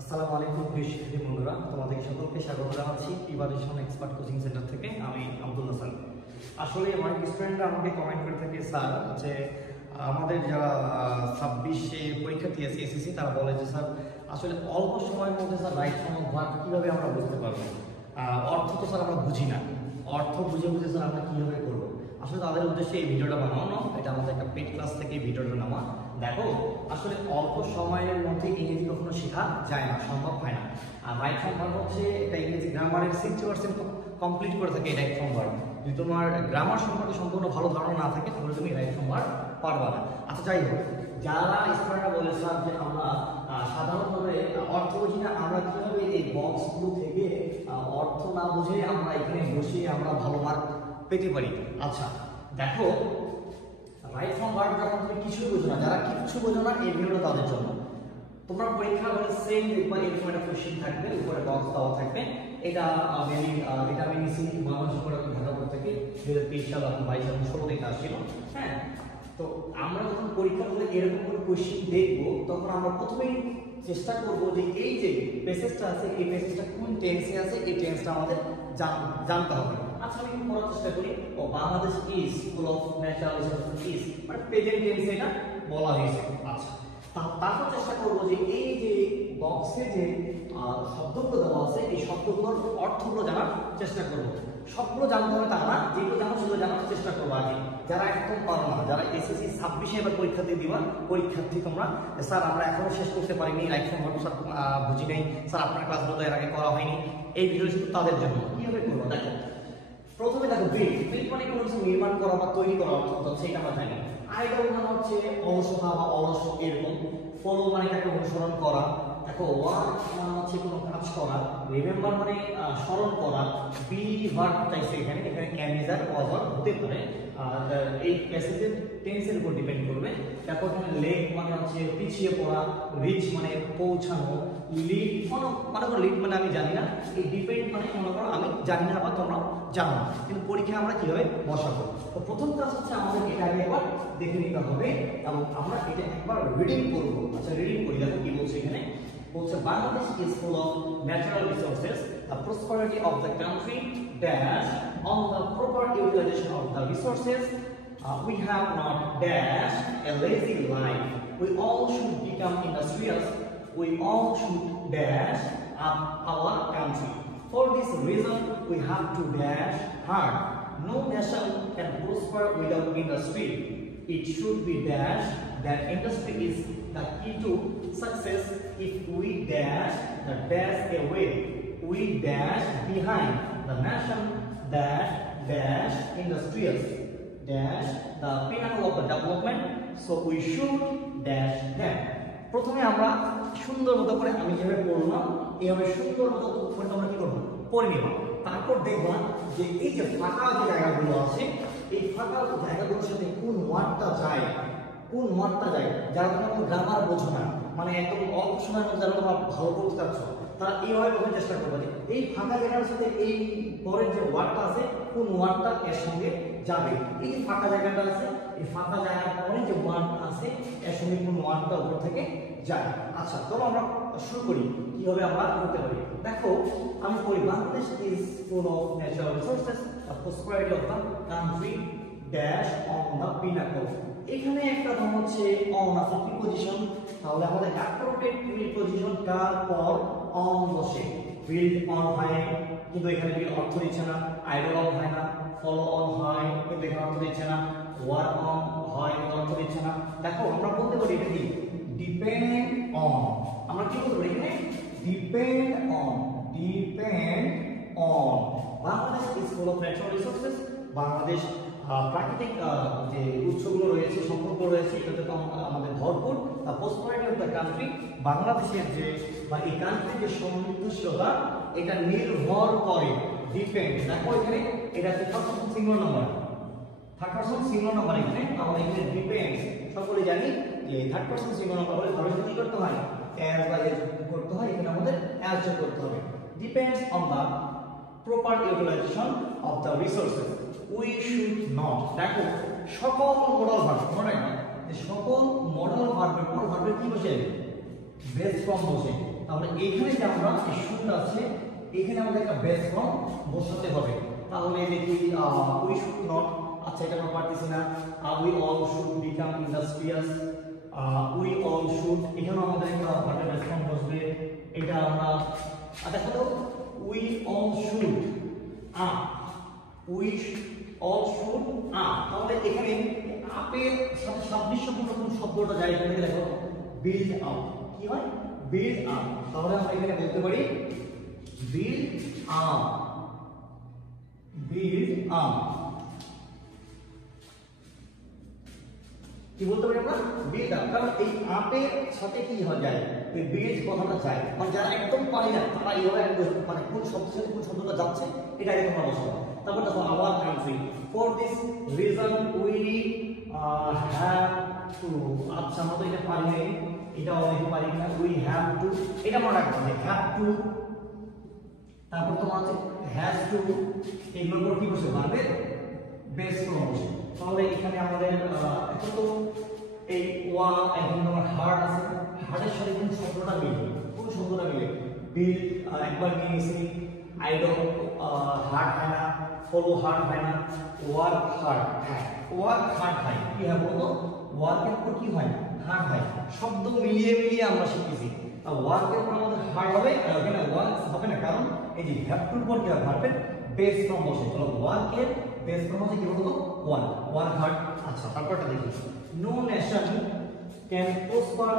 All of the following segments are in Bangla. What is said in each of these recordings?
আসসালামু আলাইকুম প্রিয় শিক্ষার্থী বন্ধুরা, তোমাদের সকলকে স্বাগত জানাচ্ছি প্রিপারেশন এক্সপার্ট কোচিং সেন্টার থেকে। আমি আব্দুল হাসান। আসলে অনেক স্টুডেন্টরা আমাকে কমেন্ট করে থাকে, স্যার যে আমাদের যারা 26-এ পরীক্ষার্থী আছে এসএসসি, তারা বলে যে স্যার আসলে অল্প সময়ের মধ্যে স্যার রাইট ফ্রম ভার্ব কীভাবে আমরা বুঝতে পারবো, অর্থ তো স্যার আমরা বুঝি না, অর্থ বুঝে বুঝে স্যার আমরা কীভাবে করবো। আসলে তাদের উদ্দেশ্যে এই ভিডিওটা বানানো, এটা আমাদের একটা পেড ক্লাস থেকে এই ভিডিওটা নেওয়া। দেখো আসলে অল্প সময়ের মধ্যে ইংরেজি কখনো শেখা যায় না, সম্ভব হয় না। আর রাইট ফর্ম ভার্ব হচ্ছে এটা ইংরেজি গ্রামারের 60% কমপ্লিট করে থাকে রাইট ফর্ম ভার্ব। যদি তোমার গ্রামার সম্পর্কে সম্পূর্ণ ভালো ধারণা না থাকে তাহলে তুমি রাইট ফর্ম ভার্ব পারবা না। আচ্ছা যাই হোক, যারা স্টুডেন্টরা বলে স্যার যে আমরা সাধারণভাবে অর্থ বুঝি না, আমরা কিভাবে এই বক্সগুলো থেকে অর্থ না বুঝে আমরা এখানে বসে আমরা ভালো মার্ক পেতে পারি। আচ্ছা দেখো, রাইট ফর্ম ভার্ব যখন তুমি কিছু বোঝো না, যারা কিছু বোঝো না এই ভিডিওটা তাদের জন্য। তোমরা পরীক্ষা হলে সেম দেখবা এরকম একটা কোশ্চেন থাকবে, উপরে বক্স দেওয়া থাকবে। এটা মেবি ভিটামিন সি মানুষ করে ঢাকা বোর্ড থেকে 2023 সাল 22 সাল 16 থেকে আসছিল। হ্যাঁ, তো আমরা যখন পরীক্ষা হলে এরকম করে কোশ্চেন দেখবো, তখন আমরা প্রথমেই চেষ্টা করব যে এই যে প্যাসেজটা আছে এই প্যাসেজটা কোন টেন্সে আছে, এই টেন্সটা আমাদের জানতে হবে। আচ্ছা আমি পড়ার চেষ্টা করি। ও Bangladesh is full of natural resources is, মানে প্রেজেন্ট টেন্সে এটা বলা হয়েছে। আচ্ছা তারপর চেষ্টা করব যে এই যে বক্সে যে শব্দগুলো দেওয়া আছে এই শব্দগুলোর অর্থগুলো জানার চেষ্টা করব। সবগুলো জানতে হবে তা না, যেগুলো জানো সেগুলো জানার চেষ্টা করবো আগে। যারা একদম পারো না, যারা এসএসসি 26-এ এবার পরীক্ষা দিয়ে দিবা পরীক্ষার্থী, তোমরা স্যার আমরা এখনো শেষ করতে পারিনি রাইট ফর্ম ভার্ব স্যার বুঝি নাই, স্যার আপনার ক্লাসগুলো এর আগে করা হয়নি, এই ভিডিও শুধু তাদের জন্য। কিভাবে করবো দেখো, প্রথমে দেখো বিল্ড মানে কোনো কিছু নির্মাণ করা বা তৈরি করা অর্থ হচ্ছে, এটা আমরা জানি। আরেকটা উদাহরণ হচ্ছে অলসতা বা অলস এরকম। ফলো মানে এটাকে অনুসরণ করা। দেখো ওয়ার্ক মানে হচ্ছে কোনো কাজ করা। রিমেম্বার মানে স্মরণ করা। বি ভার্ব চাইছে এখানে, এখানে ক্যান ইজ আর ওয়াজ আর হতে পারে, এই প্যাসেজের টেন্সের উপর ডিপেন্ড করবে। তারপর এখানে লেগ মানে হচ্ছে পিছিয়ে পড়া। রিচ মানে পৌঁছানো। লিড মানে লিড মানে আমি জানি না। এই ডিপেন্ড মানে মনে করো আমি জানি না বা তোমরা জানো না, কিন্তু পরীক্ষায় আমরা কিভাবে বসাবো। তো প্রথম কাজ হচ্ছে আমাদের এটা আগে একবার দেখে নিতে হবে এবং আমরা এটা একবার রিডিং করব। আচ্ছা রিডিং করি, দেখো কি বলছে এখানে। বলছে Bangladesh is full of natural resources, the prosperity of the country dash on the proper utilisation of the resources we have not dash a lazy life, we all should become industrious, we all should dash up our country. For this reason, we have to dash hard. No nation can prosper without industry. It should be dash that industry is the key to success. If we dash the dash away, we dash behind. The nation dash dash industrious dash the pinnacle of the development. So we should dash them. প্রথমে আমরা সুন্দর মতো করে আমি যেভাবে পড়লাম এইভাবে সুন্দর মতো করে তোমরা কি করবো পড়ে নেবা। তারপর দেখবা যে এই যে ফাঁকা যে জায়গাগুলো আছে এই ফাঁকা জায়গাগুলোর সাথে কোন ওয়ার্ডটা যায়, কোন ওয়ার্ডটা যায়। যারা তোমরা গ্রামার বোঝো না, মানে একদম অল্প সময়ের মধ্যে যারা তোমরা ভালো করতে চাচ্ছ, তারা এইভাবে বোঝার চেষ্টা করবে যে এই ফাঁকা জায়গার সাথে এই পরের যে ওয়ার্ডটা আছে কোন ওয়ার্ডটা এর সঙ্গে যাবে। এই যে ফাঁকা জায়গাটা আছে এই ফাঁকা জায়গার পরে যে ওয়ার্ড আছে এর সঙ্গে কোন ওয়ার্ডটা উপর থেকে যায়। আচ্ছা চলো আমরা শুরু করি কিভাবে আমরা করতে পারি। দেখো আমি পড়ি Bangladesh is full of natural resources, the prosperity of the country dash on the pinnacle. এখানে একটা নাম হচ্ছে অন আছে প্রিপজিশন, তাহলে আমাদের অ্যাপ্রোপ্রিয়েট প্রিপজিশন কার পর অন বসে। বিল্ড অন হয় কিন্তু এখানে বিল্ড অর্থ দিচ্ছে না, আইডল অন হয় না, ফলো অন হয় কিন্তু এখানে অর্থ দিচ্ছে না, ওয়ার্ক অন হয় কিন্তু অর্থ দিচ্ছে না। দেখো আমরা বলতে পারি এটা কি ডিপেন্ড অন। আমরা কি বলতে পারি এখানে depend on, depend on. Bangladesh is full of natural resources, Bangladesh প্রাকৃতিক যে উৎসগুলো রয়েছে সম্পর্ক রয়েছে এটাতে তো আমাদের ভরপুর। The prosperity of the country, বাংলাদেশের যে বা এই কান্ট্রির যে সমৃদ্ধশীলতা এটা নির্ভর করে ডিপেন্ড। দেখো এখানে এটা হচ্ছে first person singular number, third person singular number এখানে আমাদের এখানে ডিপেন্ডস সকলে জানি যে থার্ড পারসন সিঙ্গুলার নাম্বার হলে ভাবে কি করতে হয় অ্যাজ বা এজ করতে হয়, এখানে আমাদের অ্যাজ যোগ করতে হবে। Depends on the proper utilisation of the resources we should not. দেখো সকল মডাল ভার্ব, মনে রাখবে যে সকল মডাল ভার্বের পর ভার্বের কি বসে বেস ফর্ম বসে। তাহলে এইখানে যে আমরা শুড আছে এখানে আমাদের একটা বেস ফর্ম বসাতে হবে। তাহলে দেখি উই শুড নট, আচ্ছা এটা আমরা পারতেছি না। We all should become industrious, we all should, এখানেও আমাদের একটা ভার্বের বেস ফর্ম বসবে। এটা আমরা দেখো তো we all should we all should তাহলে এখানে আপের সাথে সাদৃশ্যপূর্ণ কোন শব্দটা যায় এখানে দেখো বিল্ড আপ, কি হয় বিল্ড আপ। তাহলে আমরা এখানে বলতে পারি বিল্ড আপ, বিল্ড আপ কি বলতে পারি আমরা বিল্ড আপ, কারণ এই আপের সাথে কি হয় যায় এই বিল্ড কথাটা যায়, মানে যারা একদম পারে না তারা এইভাবে মানে কোন শব্দের সাথে কোন শব্দটা যাচ্ছে এটা আগে তোমরা বসাবো। তারপর দেখো our country, for this reason we have to, আচ্ছা আমরা তো এটা পারি না, এটা অনেকে পারি না, উই হ্যাভ টু এটা মনে রাখতে হবে হ্যাভ টু। তারপর তোমার আছে হ্যাজ টু, এগুলোর পর কি বসে ভার্বের বেস ফর্ম বসে। তাহলে এখানে আমাদের এখন তো এই ওয়া এখন তোমার হার্ড আছে, হার্ডের সাথে কোন শব্দটা মিলে, কোন শব্দটা মিলে বিল একবার নিয়ে নিয়েছি, আই ডোন্ট হার্ড হয় না, ফলো হার্ড হয় না, ওয়ার্ক হার্ড, হ্যাঁ ওয়ার্ক হার্ড হয়, কি হয় বলতো ওয়ার্কের পর কি হয় হার্ড হয়, শব্দ মিলিয়ে মিলিয়ে আমরা শিখেছি। ওয়ার্কের পর আমাদের হার্ড হবে, এখানে ওয়ার্ক হবে না, কারণ এই যে হ্যাভ টুর পর কি হয় ভার্বের বেস ফর্ম বসে। চলো ওয়ার্কের বেস ফর্ম হচ্ছে কি বলতো ওয়ার্ক, ওয়ার্ক হার্ড। আচ্ছা তারপরটা দেখি, no nation can prosper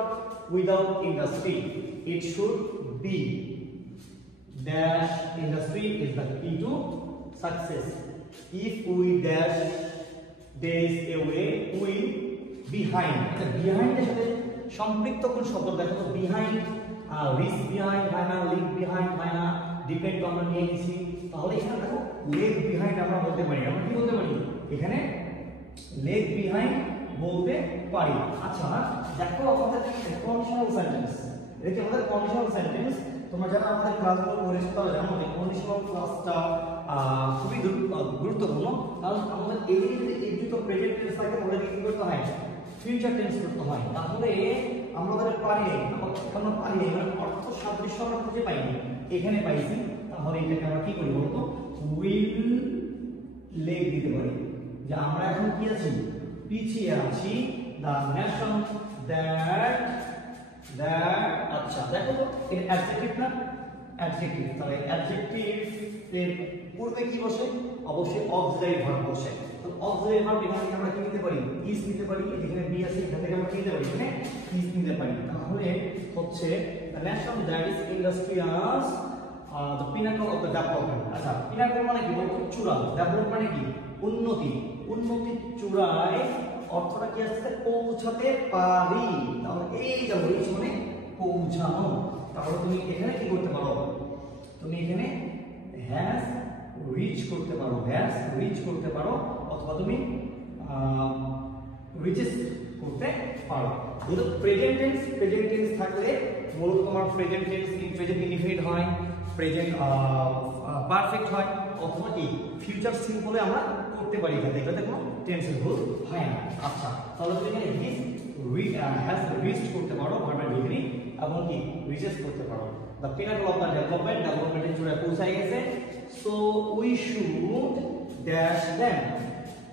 without industry, it should be dash industry is the key to success, if we dash days away we behind, behind এর সাথে সম্পৃক্ত কোন শব্দ দেখো তো behind, risk behind হয় না, leave behind হয় না, depend আমরা নিয়ে নিছি। তাহলে এখানে দেখো leg behind আমরা বলতে পারি, আমরা কি বলতে পারি এখানে leg behind বলতে পারি। আচ্ছা দেখো আমাদের কন্ডিশনাল সেন্টেন্স, এটা কি আমাদের কন্ডিশনাল সেন্টেন্স, তোমরা যারা আমাদের ক্লাসগুলো করেছো তারা জানো যে কন্ডিশনাল ক্লাসটা খুবই গুরুত্বপূর্ণ, কারণ আমাদের এই দুটো প্রেজেন্ট টেন্স থাকে আমাদের কি করতে হয় ফিউচার টেন্স করতে হয়। তাহলে আমাদের পারি আমরা পারি মানে অর্থ সাদৃশ্য আমরা খুঁজে পাইনি, এখানে পাইছি। তাহলে এটাকে আমরা কি করি বলতো উইল লেগ দিতে পারি, যে আমরা এখন কি আছি পিছিয়ে আছি, দ্য নেশন দ্যাট আচ্ছা দেখো তো এটা অ্যাডজেক্টিভ না, অ্যাডজেক্টিভ, তাহলে অ্যাডজেক্টিভ এর পূর্বে কি বসে অবশ্যই অক্সিলারি ভার্ব বসে। তো অক্সিলারি ভার্ব এখানে আমরা কি নিতে পারি ইজ নিতে পারি, এখানে বি আছে এখান থেকে আমরা কি নিতে পারি এখানে ইজ নিতে পারি। তাহলে হচ্ছে the nation that is industrious the pinnacle of the development. আচ্ছা পিনাকল মানে কি বলতো চূড়া, ডেভেলপ মানে কি উন্নতি, উন্নতির চূড়ায় অর্থটা কি আসছে পৌঁছাতে পারি। তাহলে এই যে রিচ মানে পৌঁছানো, তাহলে তুমি এখানে কি করতে পারো, তুমি এখানে হ্যাজ রিচ করতে পারো, হ্যাজ রিচ করতে পারো, অথবা তুমি রিচেস করতে পারো। যেহেতু প্রেজেন্ট টেন্স থাকলে মূলত তোমার প্রেজেন্ট টেন্স প্রেজেন্ট ইনডিফিনিট হয়, প্রেজেন্ট পারফেক্ট হয়, অথবা কি ফিউচার সিম্পলে আমরা করতে পারি, এটাতে কোনো টেন্সের ভুল হয় না। আচ্ছা তাহলে তুমি এখানে হ্যাজ রিচড করতে পারো ভার্বের ডিগ্রি, এবং কি রিচেস করতে পারো। দ্য পিনাকল অফ দ্য ডেভেলপমেন্টের চূড়ায় পৌঁছায় গেছে। So we should dash them,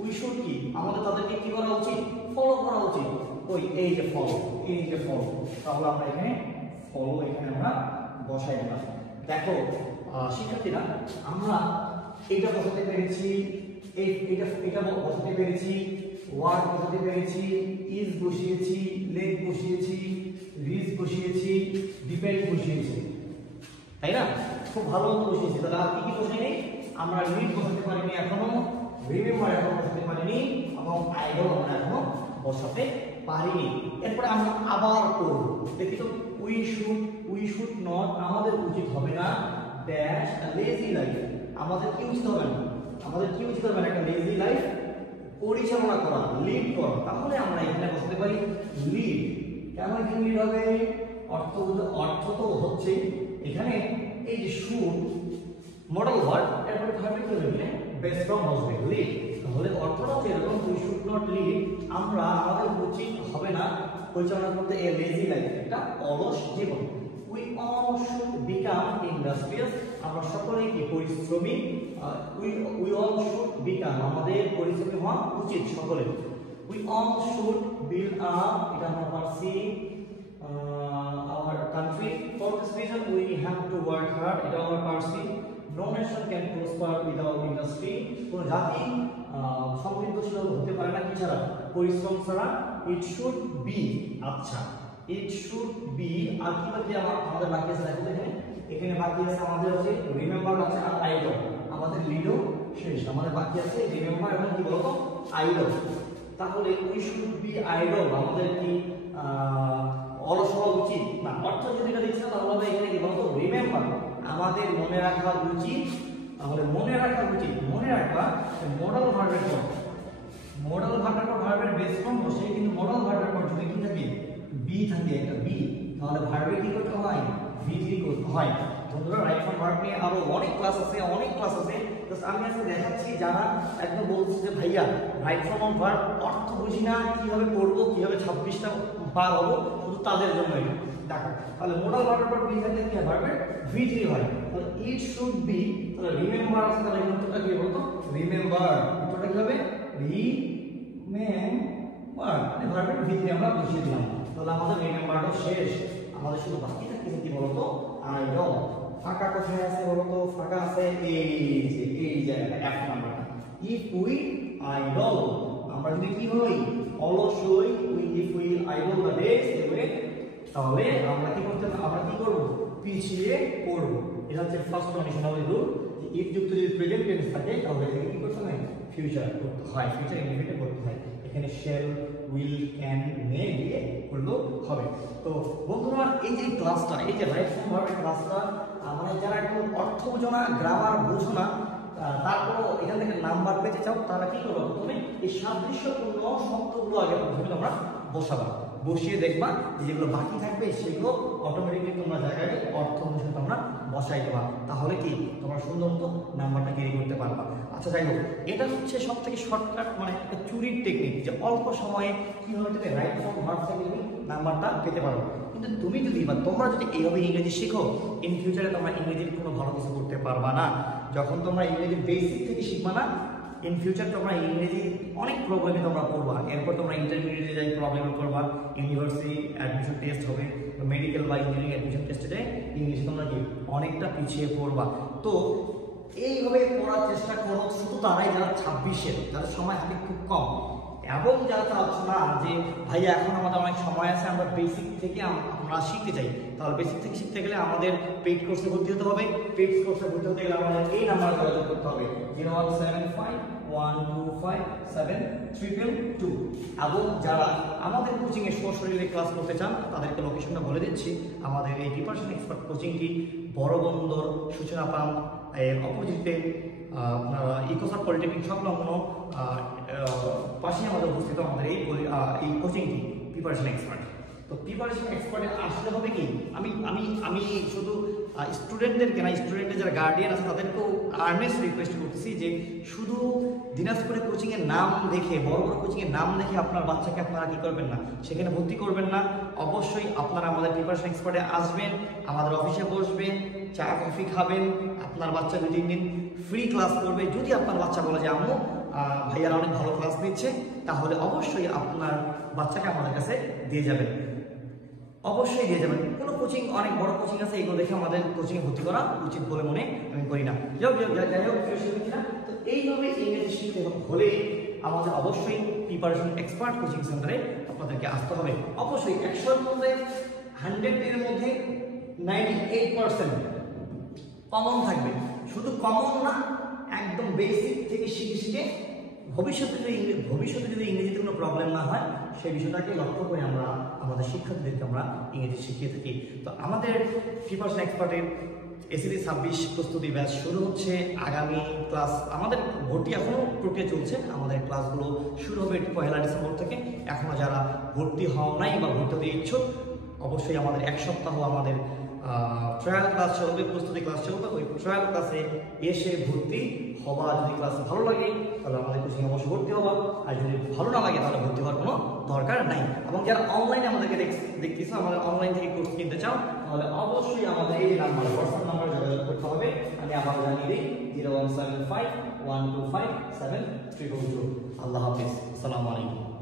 we should কি আমাদের তাদেরকে কি করা উচিত ফলো করা উচিত, ওই এই যে ফলো, এই যে ফলো, তাহলে আমরা এখানে ফলো এখানে আমরা বসাই দিলাম। দেখো শিক্ষার্থীরা আমরা এইটা বসাতে পেরেছি, এটা বসাতে পেরেছি, ওয়ার্ড বসাতে পেরেছি, ইজ বসিয়েছি, লেগ বসিয়েছি, রিজ বসিয়েছি, ডিপেন্ড বসিয়েছি, তাই না? খুব ভালো মতো বসিয়েছি। তাহলে আর কি কি বসে নেই, আমরা রিড বসাতে পারিনি এখনো, রিমেম্বার এখনো বসাতে পারিনি, এবং আইডল আমরা এখনো বসাতে পারিনি। এরপরে আমরা আবার করব, দেখি তো উই শুড নট আমাদের উচিত হবে না ড্যাশ লেজি লাইফ, আমাদের কি উচিত হবে না, আমাদের কি উচিত হবে না একটা লেজি লাইফ পরিচালনা করা, লিড করা। তাহলে আমরা এখানে বসাতে পারি লিড। কেন এখানে লিড হবে, অর্থ তো হচ্ছে এখানে এই যে শুড মডেল ওয়ার্ড, এরপরে ভার্ব কি হবে এখানে বেস ফর্ম বসবে লিড। তাহলে অর্থটা হচ্ছে এরকম উই শুড নট লিড, আমরা আমাদের উচিত হবে না পরিচালনা করতে এ লেজি লাইফ, একটা অলস জীবন। উই অল ইন্ডাস্ট্রিয়াস, আমরা সকলেই কি পরিশ্রমী, উই অল শুড বিকাম, আমাদের পরিশ্রমী হওয়া উচিত সকলে। We all should build up, এটা আমরা পারছি, our country, for this reason we have to work hard, এটা আমরা পারছি। No nation can prosper without industry, কোন জাতি সমৃদ্ধশীল হতে পারে না কি ছাড়া, পরিশ্রম ছাড়া। It should be, আচ্ছা it should be, আর কি বাকি আমাদের বাকি আছে দেখো এখানে, এখানে বাকি আছে আমাদের হচ্ছে রিমেম্বার আছে আর আইডল, আমাদের লিডো শেষ, আমাদের বাকি আছে রিমেম্বার এবং কি বলতো আইডল। তাহলে উই শুড বি আইডল, আমাদের কি অলস হওয়া উচিত না, অর্থ যদি এটা দিচ্ছে তাহলে হবে এখানে কি বলতো রিমেম্বার, আমাদের মনে রাখা উচিত। তাহলে মনে রাখা উচিত, মনে রাখা মডাল ভার্বের পর, মডাল ভার্বের বেস ফর্ম বসে, কিন্তু মডাল ভার্বের পর যদি কি থাকে বি থাকে, একটা বি, তাহলে ভার্বে কি করতে হয় ভিজি করতে হয়। বন্ধুরা রাইট ফর্ম ভার্ব নিয়ে আরো অনেক ক্লাস আছে, অনেক ক্লাস আছে, জাস্ট আমি আজকে দেখাচ্ছি যারা একদম বলছে যে ভাইয়া রাইট ফর্ম অফ ভার্ব অর্থ বুঝি না, কিভাবে করব, কিভাবে 26টা পার হবো, শুধু তাদের জন্য এটা দেখো। তাহলে মোডাল ভার্বের পর বি থাকলে কি ভার্বের ভিজি হয়, তাহলে ইট শুড বি, তাহলে রিমেম্বার আছে, তাহলে উত্তরটা কি বলতো রিমেম্বার, উত্তরটা কি হবে রিমেম্বার, এই ভার্বের ভিজি আমরা বসিয়ে দিলাম। তাহলে আমাদের রিমেম্বারটা শেষ, আমাদের শুধু বাকি থাকতেছে কি বলতো আইডল। ফাঁকা কোথায় আছে বলতো, ফাঁকা আছে এই জায়গাটা এফ নাম্বারটা। ইফ উই আইডল, আমরা যদি কি হই অলস হই, if we idle the days এভাবে, তাহলে আমরা কি করতে, আমরা কি করব পিছিয়ে পড়ব। এটা হচ্ছে ফার্স্ট কন্ডিশনাল রুল, যে ইফ যুক্ত যদি প্রেজেন্ট টেন্স থাকে তাহলে এটাকে কি করতে হয় ফিউচার করতে হয়, ফিউচার ইনডিফিনিট করতে হয়। এখানে শ্যাল, উইল, ক্যান, মে দিয়ে করলেও হবে। তো বন্ধুরা এই যে ক্লাসটা, এই যে রাইট ফর্ম ভার্বের ক্লাসটা, মানে যারা একটু অর্থ বোঝো না, গ্রামার বোঝো না, তারপর এখান থেকে নাম্বার পেতে চাও, তারা কি করবে প্রথমে এই সাদৃশ্যপূর্ণ শব্দগুলো আগে প্রথমে তোমরা বসাবা, বসিয়ে দেখবা যেগুলো বাকি থাকবে সেগুলো অটোমেটিকলি তোমরা জায়গায় অর্থ অনুসারে তোমরা বসাই দেবা, তাহলে কি তোমরা সুন্দর মতো নাম্বারটা ক্যারি করতে পারবা। আচ্ছা যাই হোক, এটা হচ্ছে সব থেকে শর্টকাট, মানে একটা চুরির টেকনিক, যে অল্প সময়ে কিভাবে তুমি রাইট ফর্ম ভার্ব থেকে তুমি নাম্বারটা পেতে পারো। কিন্তু তুমি যদি বা তোমরা যদি এইভাবে ইংরেজি শিখো, ইন ফিউচারে তোমরা ইংরেজির কোনো ভালো কিছু করতে পারবা না। যখন তোমরা ইংরেজি বেসিক থেকে শিখবা না, ইন ফিউচার তোমরা ইংরেজি অনেক প্রবলেমে তোমরা পড়বা, এরপর তোমরা ইন্টারমিডিয়েটে যাই প্রবলেমে পড়বা, ইউনিভার্সিটি অ্যাডমিশন টেস্ট হবে, মেডিকেল বা ইঞ্জিনিয়ারিং অ্যাডমিশন টেস্টে যাই ইংলিশে তোমরা কি অনেকটা পিছিয়ে পড়বা। তো এইভাবে পড়ার চেষ্টা করো শুধু তারাই যারা 26-এর, যাদের সময় হাতে খুব কম, এবং যারা চাচ্ছ না যে ভাইয়া এখন আমাদের অনেক সময় আছে, আমরা বেসিক থেকে আমরা শিখতে চাই, তাহলে বেসিক থেকে শিখতে গেলে আমাদের পেইড কোর্সে ভর্তি হতে হবে। পেইড কোর্সে ভর্তি হতে গেলে আমাদের এই নাম্বারে যোগাযোগ করতে হবে 01751257322। এবং যারা আমাদের কোচিংয়ে সশরীরে ক্লাস করতে চান তাদেরকে লোকেশনটা বলে দিচ্ছি। আমাদের এই প্রিপারেশন এক্সপার্ট কোচিংটি বড়বন্দর সূচনা পাম্প এর অপোজিটে আপনারা ইকোসার পলিটেকনিক সংলগ্ন পাশে আমাদের উপস্থিত আমাদের এই কোচিংটি প্রিপারেশন এক্সপার্ট। তো প্রিপারেশন এক্সপার্টে আসলে হবে কি, আমি শুধু স্টুডেন্টদেরকে না, স্টুডেন্টের যারা গার্ডিয়ান আছে তাদেরকেও আর্নেস্ট রিকোয়েস্ট করতেছি যে শুধু দিনাজপুরে কোচিংয়ের নাম দেখে, বড় বড় কোচিংয়ের নাম দেখে আপনার বাচ্চাকে আপনারা কি করবেন না, সেখানে ভর্তি করবেন না। অবশ্যই আপনারা আমাদের প্রিপারেশন এক্সপার্টে আসবেন, আমাদের অফিসে বসবেন, চা কফি খাবেন, আপনার বাচ্চা 2-3 দিন ফ্রি ক্লাস করবে। যদি আপনার বাচ্চা বলে যে আম্মু ভাইয়ারা অনেক ভালো ক্লাস নিচ্ছে, তাহলে অবশ্যই আপনার বাচ্চাকে আমাদের কাছে দিয়ে যাবেন, অবশ্যই দিয়ে যাবেন। কোনো কোচিং, অনেক বড় কোচিং আছে, এগুলো দেখে আমাদের কোচিংয়ে ভর্তি করা উচিত বলে মনে আমি করি না। যাই হোক, তো এইভাবে ইংরেজি শিখতে হলে আমাদের অবশ্যই প্রিপারেশন এক্সপার্ট কোচিং সেন্টারে আপনাদেরকে আসতে হবে। অবশ্যই 100-এর মধ্যে 100-এর মধ্যে 98% কমন থাকবে। শুধু কমন না, একদম বেসিক থেকে শিখে ভবিষ্যতে যদি ইংরেজিতে কোনো প্রবলেম না হয় সেই বিষয়টাকে লক্ষ্য করে আমরা আমাদের শিক্ষার্থীদেরকে আমরা ইংরেজি শিখিয়ে থাকি। তো আমাদের প্রিপারেশন এক্সপার্টের এসএসসি 26 প্রস্তুতি ব্যাচ শুরু হচ্ছে আগামী ক্লাস, আমাদের ভর্তি এখনও প্রক্রিয়া চলছে, আমাদের ক্লাসগুলো শুরু হবে 1 ডিসেম্বর থেকে। এখনও যারা ভর্তি হও নাই বা ভর্তি হতে ইচ্ছুক, অবশ্যই আমাদের 1 সপ্তাহ আমাদের ট্রায়াল ক্লাস চলবে, প্রস্তুতি ক্লাস চলবে। ওই ট্রায়াল ক্লাসে এসে ভর্তি হবা, যদি ক্লাস ভালো লাগে তাহলে আমাদের কোচিং অবশ্যই ভর্তি হবা, আর যদি ভালো না লাগে তাহলে ভর্তি হওয়ার কোনো দরকার নাই। এবং যারা অনলাইনে আমাদেরকে দেখতেছো, আমাদের অনলাইন থেকে কোর্স কিনতে চাও, তাহলে অবশ্যই আমাদের এই নাম্বার, হোয়াটসঅ্যাপ নাম্বার যোগাযোগ করতে হবে আমি আবার জানিয়ে দিই 01751257322। আল্লাহ হাফিজ, আসসালামু আলাইকুম।